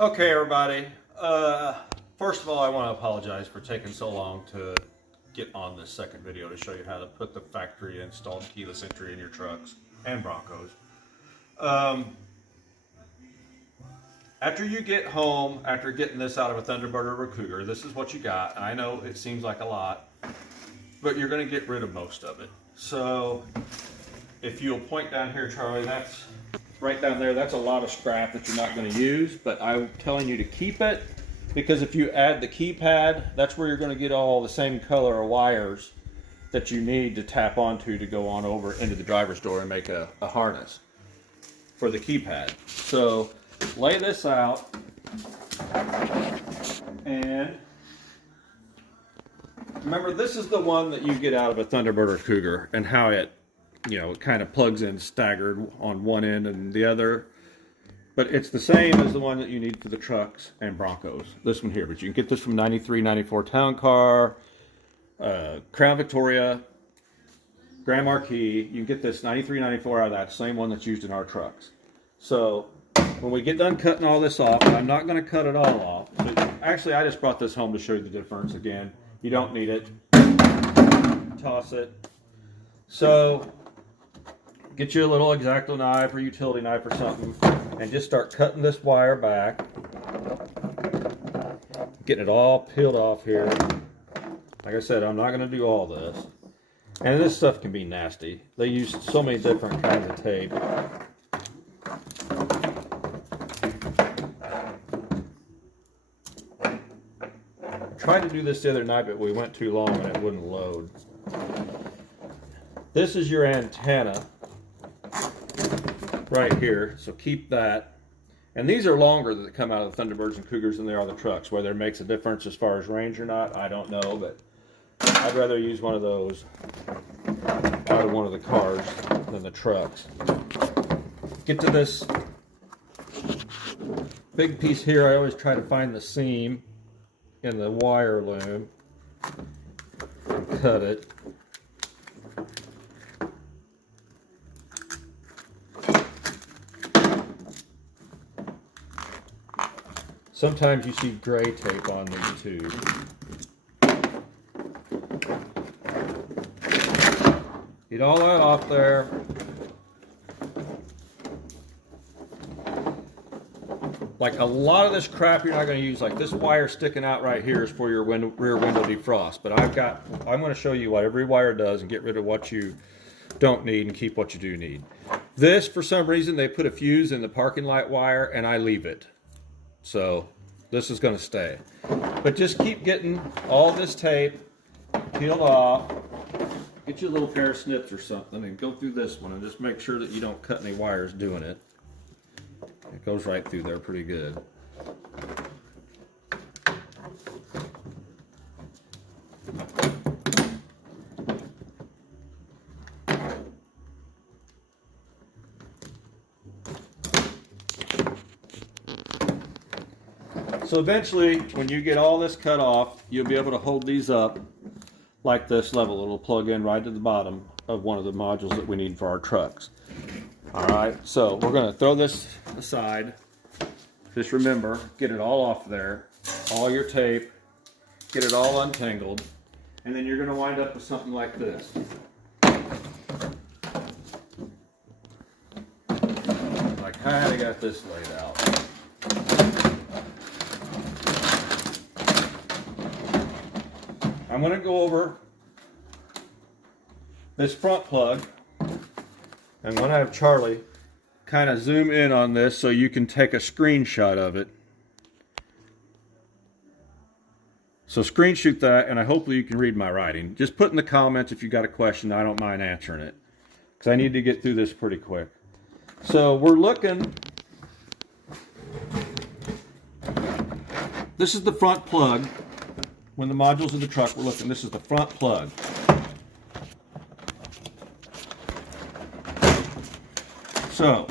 Okay, everybody. First of all, I want to apologize for taking so long to get on this second video to show you how to put the factory installed keyless entry in your trucks and Broncos. After you get home, after getting this out of a Thunderbird or a Cougar, this is what you got. I know it seems like a lot, but you're going to get rid of most of it. So if you'll point down here, Charlie, that's right down there. That's a lot of scrap that you're not going to use, but I'm telling you to keep it, because if you add the keypad, that's where you're going to get all the same color of wires that you need to tap onto to go on over into the driver's door and make a harness for the keypad. So lay this out, and remember, this is the one that you get out of a Thunderbird or Cougar, and how it, it kind of plugs in staggered on one end and the other. But it's the same as the one that you need for the trucks and Broncos. This one here, but you can get this from 93, 94 Town Car, Crown Victoria, Grand Marquis. You can get this 93, 94 out of that same one that's used in our trucks. So when we get done cutting all this off, I'm not going to cut it all off. But actually, I just brought this home to show you the difference. Again, you don't need it. Toss it. So get you a little X-Acto knife or utility knife or something, and just start cutting this wire back. Getting it all peeled off here. Like I said, I'm not going to do all this. And this stuff can be nasty. They use so many different kinds of tape. Tried to do this the other night, but we went too long and it wouldn't load. This is your antenna right here, so keep that. And these are longer that come out of the Thunderbirds and Cougars than they are the trucks. Whether it makes a difference as far as range or not, I don't know, but I'd rather use one of those out of one of the cars than the trucks. Get to this big piece here. I always try to find the seam in the wire loom and cut it. Sometimes you see gray tape on these too. Get all that off there. Like a lot of this crap you're not going to use, like this wire sticking out right here is for your rear window defrost. But I'm going to show you what every wire does and get rid of what you don't need and keep what you do need. This, for some reason, they put a fuse in the parking light wire and I leave it. So this is going to stay. But just keep getting all this tape peeled off. Get you a little pair of snips or something and go through this one and just make sure that you don't cut any wires doing it. It goes right through there pretty good. So eventually, when you get all this cut off, you'll be able to hold these up like this level. It'll plug in right to the bottom of one of the modules that we need for our trucks. Alright, so we're going to throw this aside. Just remember, get it all off there, all your tape, get it all untangled, and then you're going to wind up with something like this. Like how I got this laid out. I'm going to go over this front plug, and when I have Charlie kind of zoom in on this so you can take a screenshot of it. So screenshot that, and hopefully you can read my writing. Just put in the comments if you got a question. I don't mind answering it, because I need to get through this pretty quick. So we're looking. This is the front plug. When the modules in the truck, we're looking, this is the front plug. So,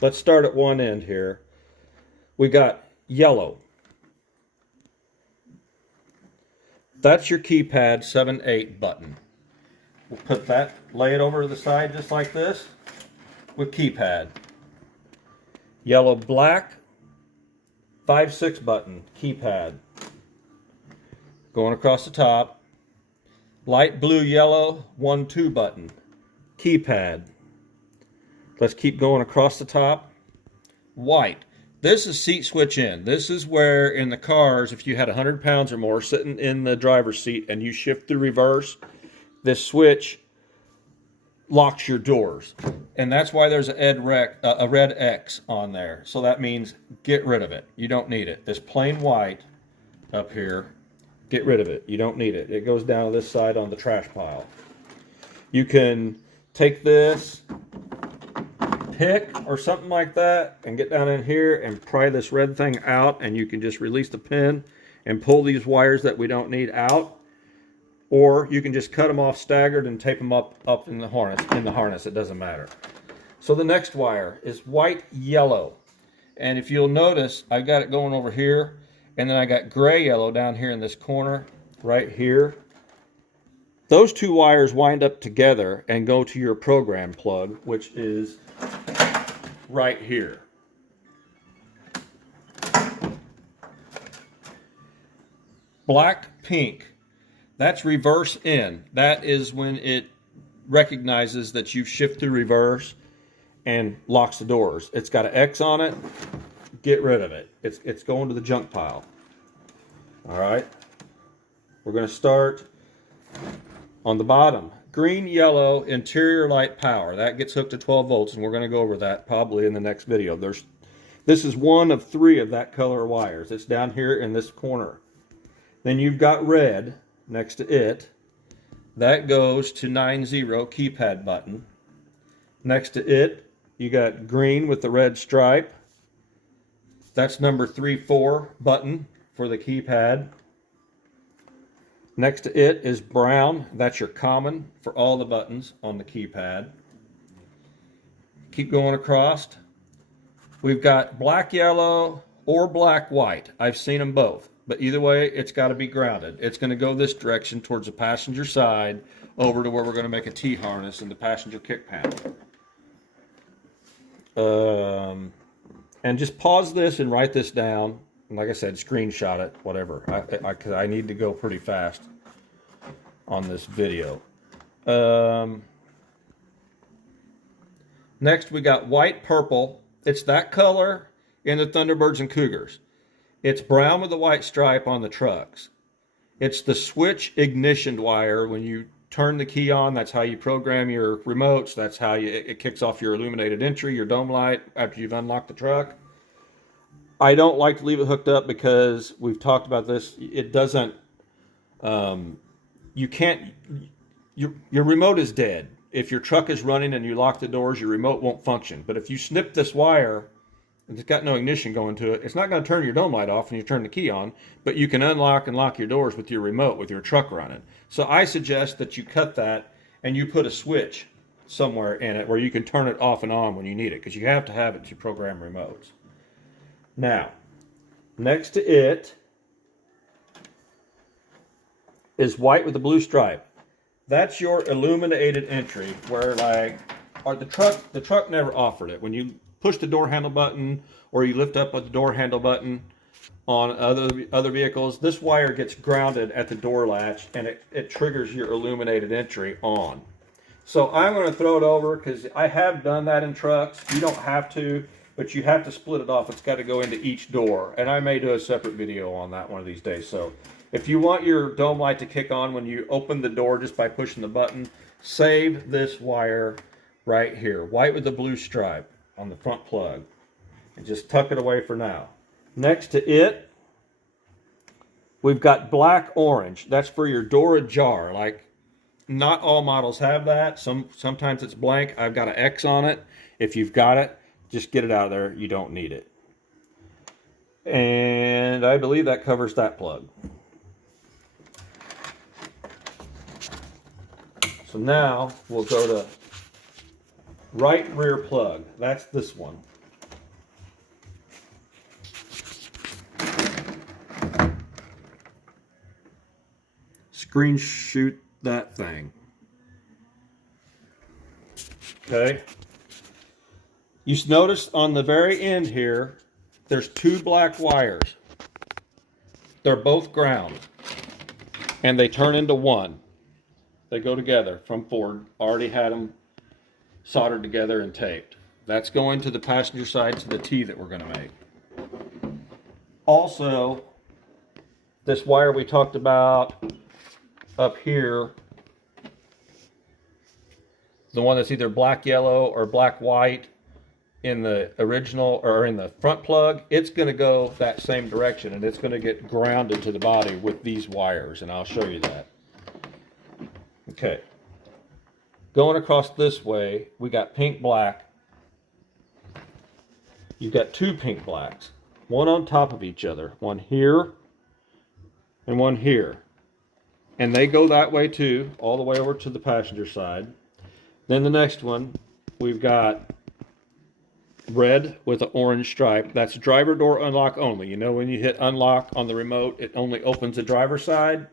let's start at one end here. We got yellow. That's your keypad 7/8 button. We'll put that, lay it over to the side just like this with keypad. Yellow black 5-6 button keypad going across the top. Light blue yellow 1-2 button keypad. Let's keep going across the top. White. This is seat switch in. This is where in the cars, if you had 100 pounds or more sitting in the driver's seat and you shift to reverse, this switch locks your doors. And that's why there's a red X on there. So that means get rid of it. You don't need it. This plain white up here, get rid of it. You don't need it. It goes down to this side on the trash pile. You can take this pick or something like that and get down in here and pry this red thing out, and you can just release the pin and pull these wires that we don't need out. Or you can just cut them off staggered and tape them up in the harness. It doesn't matter. So the next wire is white yellow. And if you'll notice, I've got it going over here, and then I got gray yellow down here in this corner right here. Those two wires wind up together and go to your program plug, which is right here. Black pink. That's reverse in. That is when it recognizes that you've shifted reverse and locks the doors. It's got an X on it. Get rid of it. It's going to the junk pile. All right. We're going to start on the bottom. Green, yellow, interior light power. That gets hooked to 12 volts, and we're going to go over that probably in the next video. This is one of 3 of that color wires. It's down here in this corner. Then you've got red next to it. That goes to 90 keypad button. Next to it, you got green with the red stripe. That's number 3-4 button for the keypad. Next to it is brown. That's your common for all the buttons on the keypad. Keep going across. We've got black yellow or black white. I've seen them both. But either way, it's got to be grounded. It's going to go this direction towards the passenger side over to where we're going to make a T-harness in the passenger kick panel. And just pause this and write this down. And like I said, screenshot it, whatever. Because I need to go pretty fast on this video. Next, we got white purple. It's that color in the Thunderbirds and Cougars. It's brown with a white stripe on the trucks. It's the switch ignition wire. When you turn the key on, that's how you program your remotes. That's how it kicks off your illuminated entry, your dome light, after you've unlocked the truck. I don't like to leave it hooked up because we've talked about this. It doesn't, you can't, your remote is dead. If your truck is running and you lock the doors, your remote won't function. But if you snip this wire, it's got no ignition going to it, it's not going to turn your dome light off when you turn the key on, but you can unlock and lock your doors with your remote with your truck running. So I suggest that you cut that and you put a switch somewhere in it where you can turn it off and on when you need it, because you have to have it to program remotes. Now, next to it is white with a blue stripe. That's your illuminated entry, where the truck never offered it. When you push the door handle button or you lift up the door handle button on other vehicles, this wire gets grounded at the door latch and it triggers your illuminated entry on. So I'm going to throw it over because I have done that in trucks. You don't have to, but you have to split it off. It's got to go into each door, and I may do a separate video on that one of these days. So if you want your dome light to kick on when you open the door just by pushing the button, save this wire right here, white with the blue stripe on the front plug, and just tuck it away for now. Next to it, we've got black orange. That's for your door ajar. Like, not all models have that. Sometimes it's blank. I've got an X on it. If you've got it, just get it out of there. You don't need it. And I believe that covers that plug. So now we'll go to right rear plug. That's this one. Screenshot that thing. Okay. You notice on the very end here, there's 2 black wires. They're both ground, and they turn into one. They go together from Ford. Already had them soldered together and taped. That's going to the passenger side to the T that we're going to make. Also, this wire we talked about up here, the one that's either black yellow or black white in the original or in the front plug, it's going to go that same direction, and it's going to get grounded to the body with these wires, and I'll show you that. Okay, going across this way, we got pink black. You've got 2 pink blacks, one on top of each other, one here and one here, and they go that way too, all the way over to the passenger side. Then the next one, we've got red with an orange stripe. That's driver door unlock only. You know, when you hit unlock on the remote, it only opens the driver's side.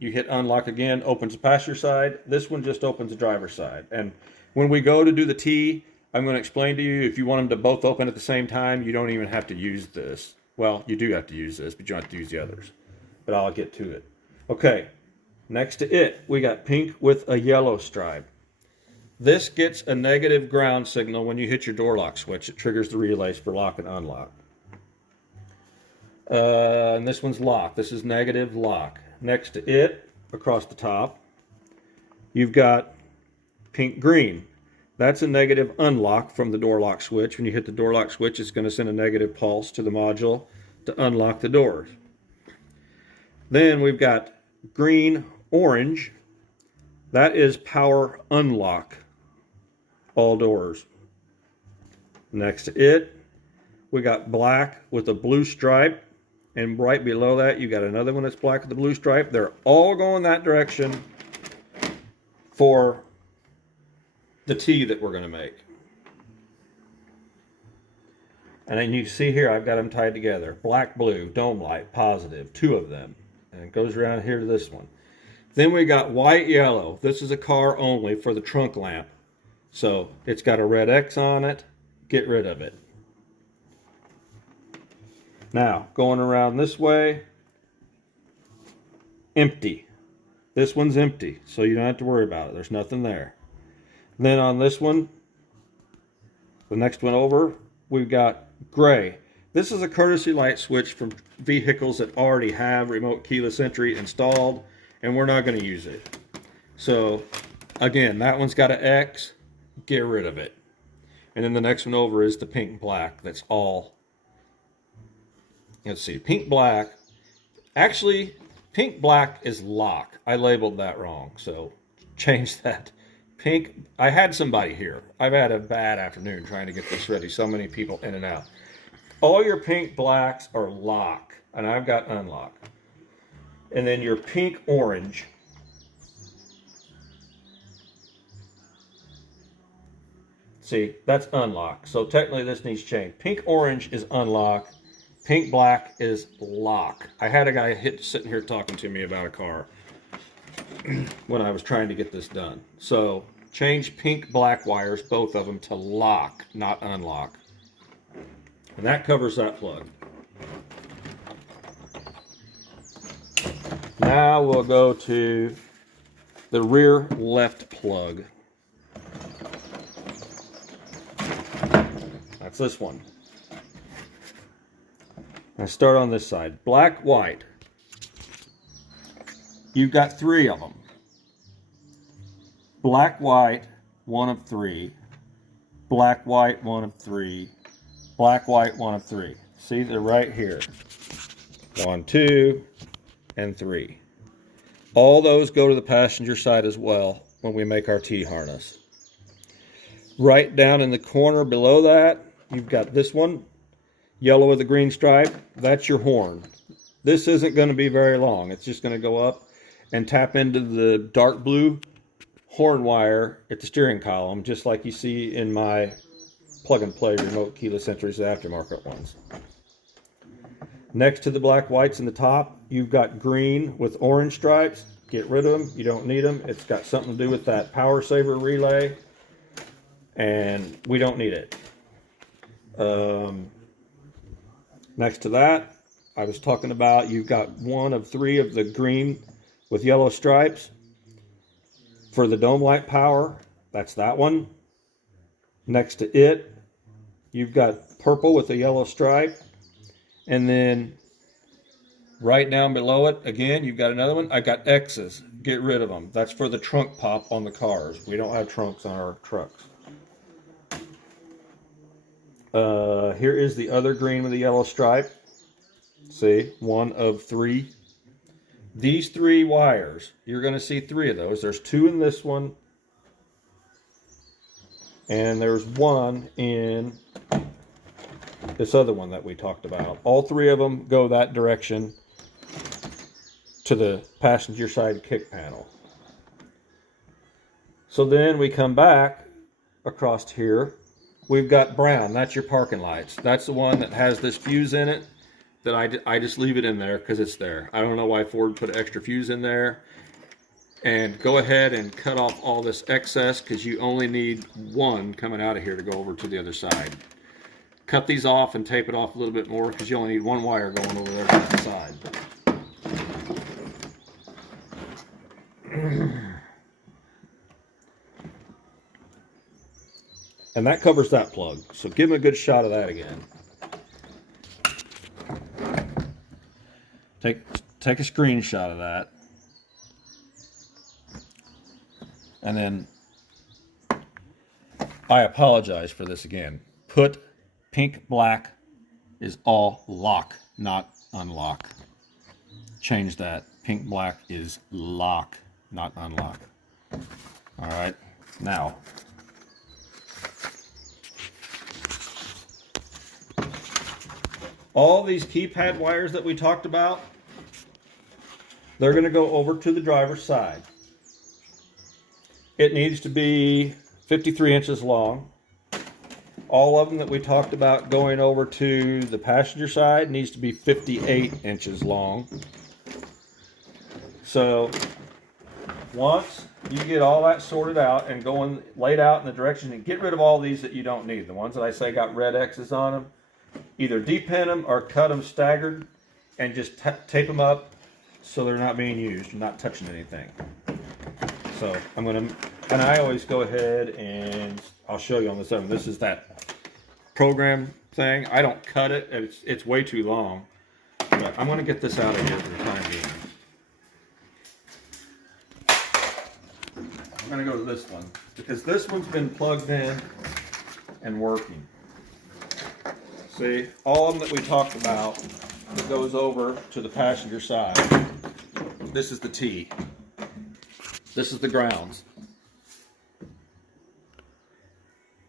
You hit unlock again, opens the passenger side. This one just opens the driver's side. And when we go to do the T, I'm going to explain to you, if you want them to both open at the same time, you don't even have to use this. Well, you do have to use this, but you don't have to use the others. But I'll get to it. Okay, next to it, we got pink with a yellow stripe. This gets a negative ground signal when you hit your door lock switch. It triggers the relays for lock and unlock. And this one's lock. This is negative lock. Next to it, across the top, you've got pink green. That's a negative unlock from the door lock switch. When you hit the door lock switch, it's going to send a negative pulse to the module to unlock the doors. Then we've got green orange. That is power unlock all doors. Next to it, we got black with a blue stripe, and right below that you got another one that's black with the blue stripe. They're all going that direction for the T that we're going to make. And then you see here I've got them tied together. Black, blue, dome light, positive, 2 of them. And it goes around here to this one. Then we got white, yellow. This is a car only for the trunk lamp. So it's got a red X on it. Get rid of it. Now, going around this way, empty. This one's empty, so you don't have to worry about it. There's nothing there. Then on this one, the next one over, we've got gray. This is a courtesy light switch from vehicles that already have remote keyless entry installed, and we're not going to use it. So again, that one's got an X. Get rid of it. And then the next one over is the pink black. That's all. Let's see, pink black. Actually, pink black is lock. I labeled that wrong, so change that. Pink, I had somebody here. I've had a bad afternoon trying to get this ready. So many people in and out. All your pink blacks are lock, and I've got unlock. And then your pink orange. See, that's unlock. So technically this needs changed. Pink orange is unlock. Pink black is lock. I had a guy sitting here talking to me about a car when I was trying to get this done. So change pink black wires, both of them, to lock, not unlock. And that covers that plug. Now we'll go to the rear left plug. That's this one. I start on this side. Black, white. You've got 3 of them. Black, white, 1 of 3. Black, white, 1 of 3. Black, white, 1 of 3. See, they're right here. 1, 2, and 3. All those go to the passenger side as well when we make our T-harness. Right down in the corner below that, you've got this one, yellow with a green stripe. That's your horn. This isn't going to be very long. It's just going to go up and tap into the dark blue horn wire at the steering column, just like you see in my plug-and-play remote keyless entries, the aftermarket ones. Next to the black whites in the top, you've got green with orange stripes. Get rid of them. You don't need them. It's got something to do with that power saver relay, and we don't need it. Next to that, I was talking about, you've got one of 3 of the green with yellow stripes. For the dome light power, that's that one. Next to it, you've got purple with a yellow stripe. And then right down below it, again, you've got another one. I've got X's. Get rid of them. That's for the trunk pop on the cars. We don't have trunks on our trucks. Here is the other green with the yellow stripe. See, one of 3. These 3 wires, you're going to see 3 of those. There's 2 in this one. And there's 1 in this other one that we talked about. All 3 of them go that direction to the passenger side kick panel. So then we come back across here. We've got brown. That's your parking lights. That's the one that has this fuse in it. That I just leave it in there because it's there. I don't know why Ford put an extra fuse in there. And go ahead and cut off all this excess because you only need 1 coming out of here to go over to the other side. Cut these off and tape it off a little bit more because you only need 1 wire going over there to the side. And that covers that plug. So give them a good shot of that again. Take a screenshot of that. And then I apologize for this again. Put pink black is all lock, not unlock. Change that. Pink black is lock, not unlock. All right. Now, all these keypad wires that we talked about, they're going to go over to the driver's side. It needs to be 53 inches long. All of them that we talked about going over to the passenger side needs to be 58 inches long. So once you get all that sorted out and going laid out in the direction, and get rid of all these that you don't need, the ones that I say got red X's on them, either depin them or cut them staggered and just tape them up so they're not being used, not touching anything. So I'm going to, and I always go ahead and I'll show you on this other. This is that program thing. I don't cut it. It's way too long. But I'm going to get this out of here for the time being. I'm going to go to this one because this one's been plugged in and working. See, all of them that we talked about that goes over to the passenger side. This is the T. This is the grounds.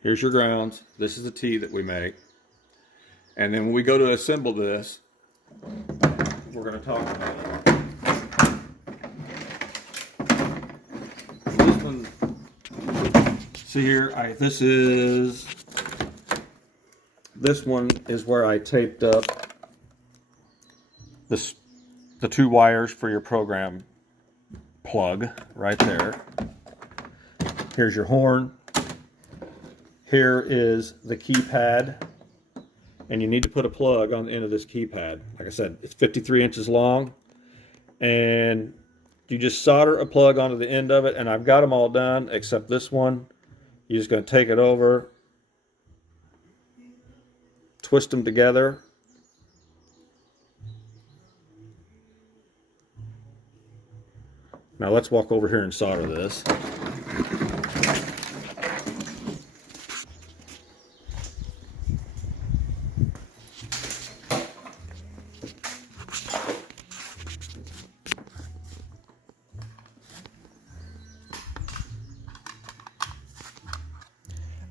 Here's your grounds. This is the T that we make. And then when we go to assemble this, we're going to talk about it. This one, see here, this one is where I taped up the 2 wires for your program plug right there. Here's your horn. Here is the keypad. And you need to put a plug on the end of this keypad. Like I said, it's 53 inches long. And you just solder a plug onto the end of it. And I've got them all done except this one. You're just going to take it over, twist them together. Now let's walk over here and solder this.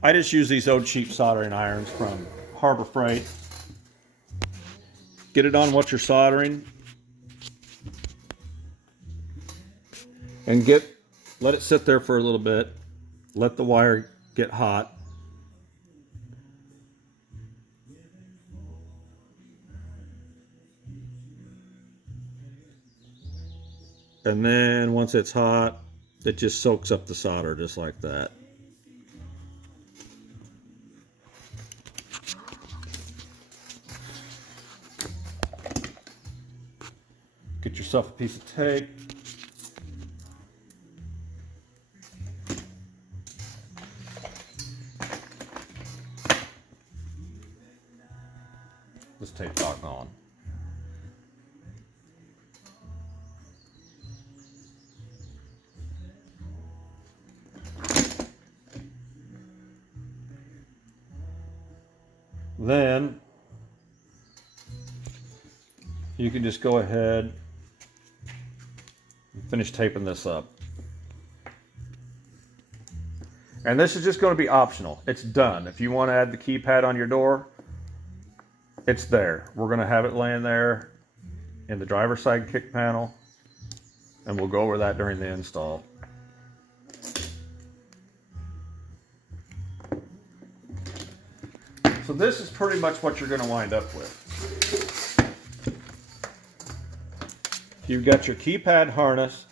I just use these old cheap soldering irons from Harbor Freight. Get it on what you're soldering. And let it sit there for a little bit. Let the wire get hot. And then once it's hot, it just soaks up the solder just like that. yourself a piece of tape. This tape lock on. Then you can just go ahead and finish taping this up. And this is just going to be optional. It's done. If you want to add the keypad on your door, it's there. We're going to have it laying there in the driver's side kick panel, and we'll go over that during the install. So this is pretty much what you're going to wind up with. You've got your keypad harness,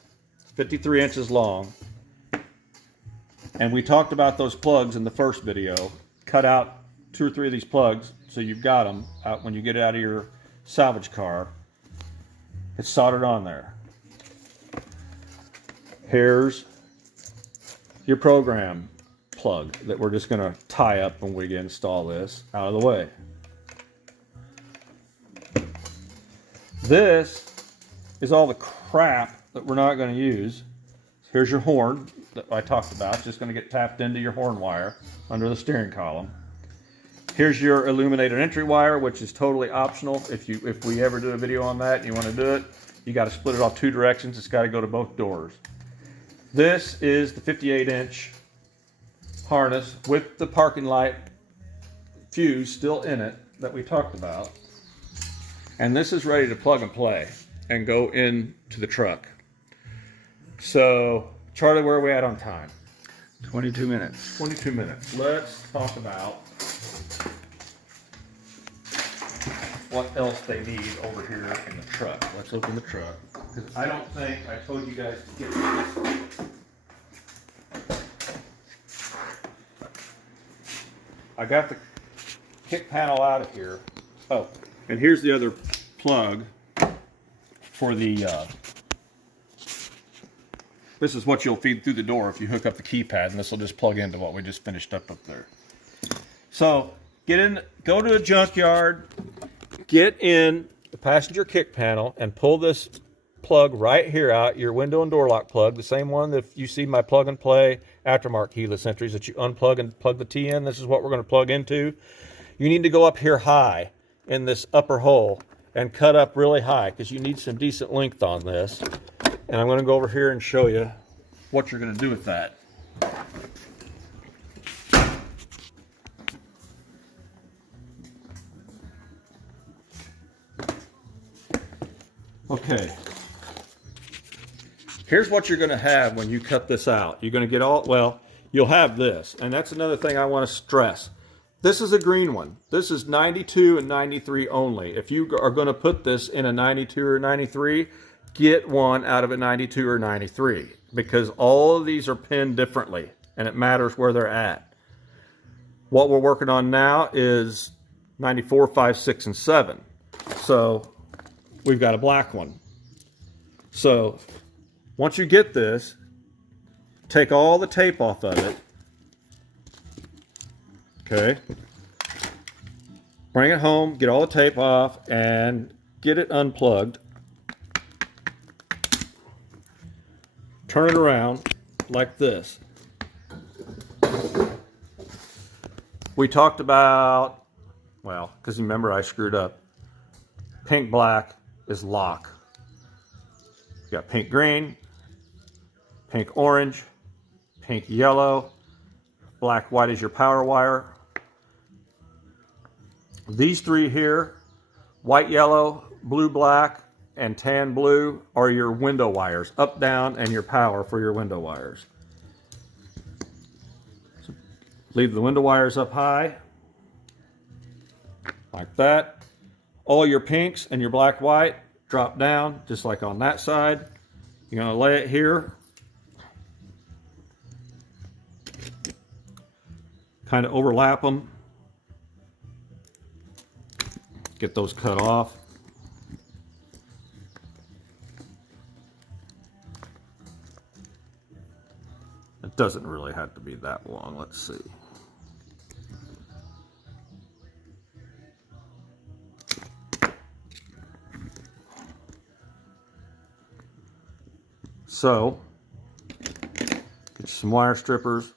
53 inches long, and we talked about those plugs in the first video. Cut out 2 or 3 of these plugs so you've got them out when you get it out of your salvage car. It's soldered on there. Here's your program plug that we're just going to tie up when we install this out of the way. This is all the crap that we're not going to use. Here's your horn that I talked about. It's just going to get tapped into your horn wire under the steering column. Here's your illuminated entry wire, which is totally optional. If we ever do a video on that and you want to do it, you got to split it off 2 directions. It's got to go to both doors. This is the 58-inch harness with the parking light fuse still in it that we talked about. And this is ready to plug and play and go into the truck. So, Charlie, where are we at on time? 22 minutes. 22 minutes. Let's talk about what else they need over here in the truck. Let's open the truck. Because I don't think I told you guys to get this. I got the kick panel out of here. Oh, and here's the other plug for the, this is what you'll feed through the door if you hook up the keypad, and this will just plug into what we just finished up there. So, get in, go to a junkyard, get in the passenger kick panel, and pull this plug right here out, your window and door lock plug, the same one that you see my plug and play aftermarket keyless entries that you unplug and plug the T in. This is what we're going to plug into. You need to go up here high in this upper hole and cut up really high because you need some decent length on this. And I'm going to go over here and show you what you're going to do with that. Okay. Here's what you're going to have when you cut this out. You're going to get all, well, you'll have this. And that's another thing I want to stress. This is a green one. This is 92 and 93 only. If you are going to put this in a 92 or 93, get one out of a 92 or 93. Because all of these are pinned differently. And it matters where they're at. What we're working on now is 94, 5, 6, and 7. So we've got a black one. So once you get this, take all the tape off of it. Okay. Bring it home, get all the tape off, and get it unplugged. Turn it around like this. We talked about, well, because remember I screwed up. Pink black is lock. You got pink green, pink orange, pink yellow, black white is your power wire. These 3 here, white yellow, blue black, and tan blue are your window wires, up down, and your power for your window wires. So leave the window wires up high like that. All your pinks and your black white drop down just like on that side. You're going to lay it here, kind of overlap them, get those cut off. It doesn't really have to be that long. Let's see. So, get you some wire strippers.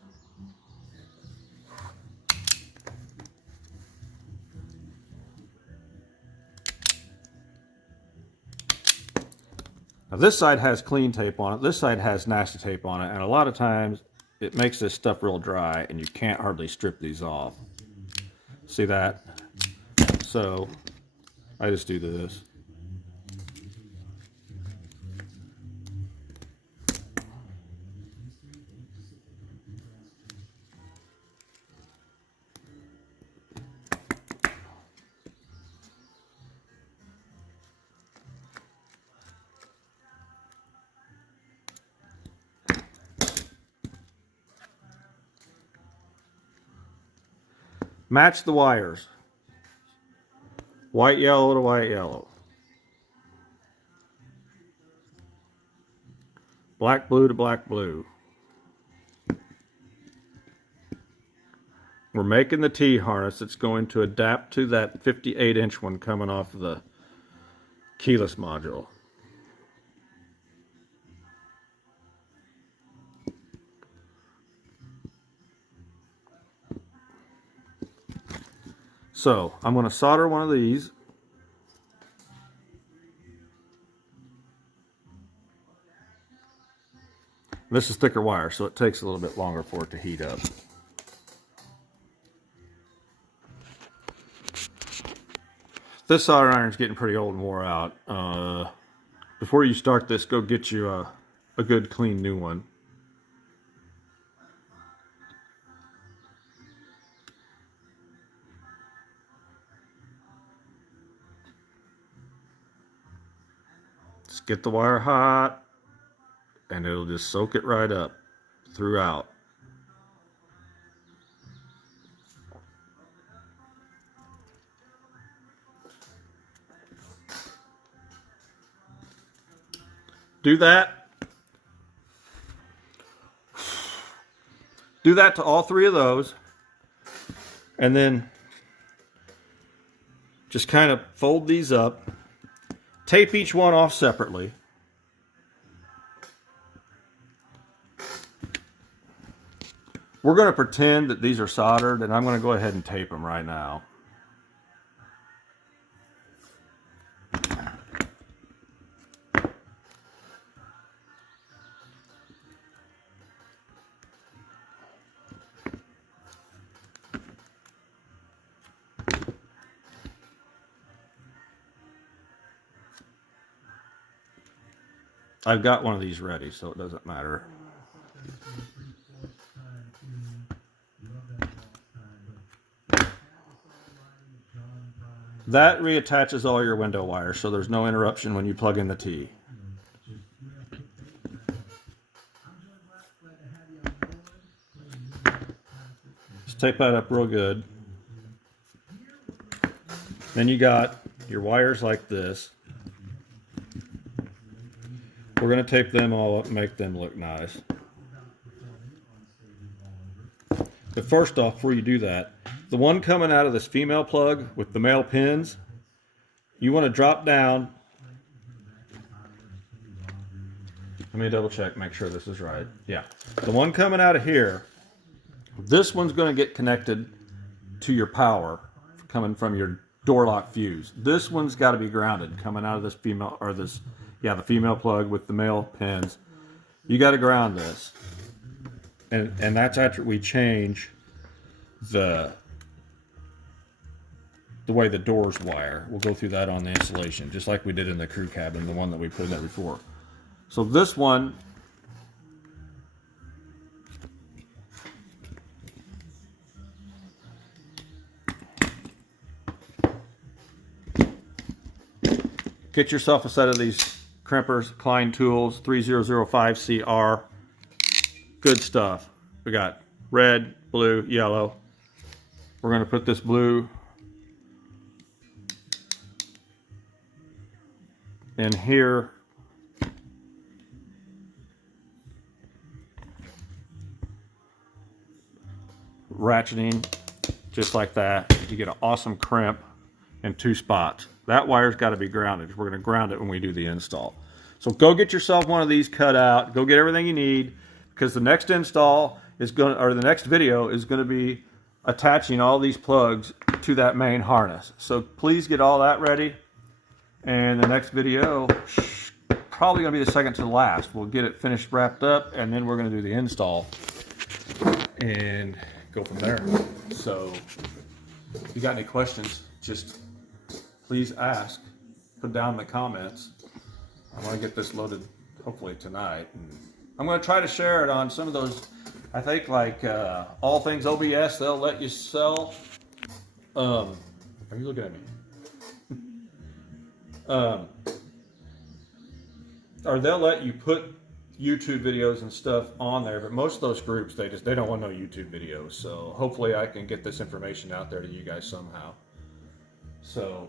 Now this side has clean tape on it. This side has nasty tape on it. And a lot of times it makes this stuff real dry and you can't hardly strip these off. See that? So I just do this. Match the wires. White, yellow to white, yellow. Black, blue to black, blue. We're making the T harness that's going to adapt to that 58-inch one coming off of the keyless module. So I'm going to solder one of these. This is thicker wire, so it takes a little bit longer for it to heat up. This solder iron is getting pretty old and wore out. Before you start this, go get you a good clean new one. Just get the wire hot and it'll just soak it right up throughout. Do that. Do that to all three of those. And then just kind of fold these up. Tape each one off separately. We're going to pretend that these are soldered, and I'm going to go ahead and tape them right now. I've got one of these ready, so it doesn't matter. That reattaches all your window wires, so there's no interruption when you plug in the T. Just tape that up real good. Then you got your wires like this. We're going to tape them all up and make them look nice. But first off, before you do that, the one coming out of this female plug with the male pins, you want to drop down. Let me double check, make sure this is right. Yeah. The one coming out of here, this one's going to get connected to your power coming from your door lock fuse. This one's got to be grounded coming out of this female, or this, yeah, the female plug with the male pins. You got to ground this. And that's after we change the way the doors wire. We'll go through that on the installation, just like we did in the crew cabin, the one that we put in there before. So this one, get yourself a set of these crimpers, Klein Tools 3005CR. Good stuff. We got red, blue, yellow. We're going to put this blue in here. ratcheting just like that. You get an awesome crimp in 2 spots. That wire's got to be grounded. We're going to ground it when we do the install. So go get yourself one of these cut out. Go get everything you need, because the next install is going to, or the next video is going to be attaching all these plugs to that main harness. So please get all that ready. And the next video, probably going to be the second to the last. We'll get it finished, wrapped up, and then we're going to do the install and go from there. So if you got any questions, just please ask. Put down in the comments. I want to get this loaded hopefully tonight. And I'm going to try to share it on some of those, I think, like All Things OBS, they'll let you sell. Are you looking at me? Or they'll let you put YouTube videos and stuff on there, but most of those groups, they don't want no YouTube videos. So hopefully I can get this information out there to you guys somehow. So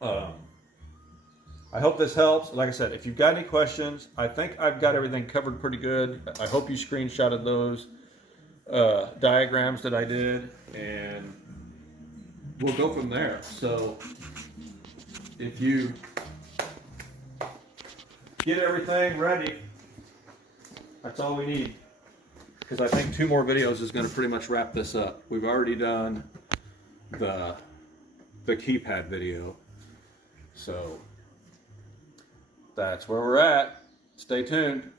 I hope this helps. Like I said, if you've got any questions, I think I've got everything covered pretty good. I hope you screenshotted those diagrams that I did, and we'll go from there. So if you get everything ready, that's all we need. Because I think 2 more videos is going to pretty much wrap this up. We've already done the keypad video. So that's where we're at. Stay tuned.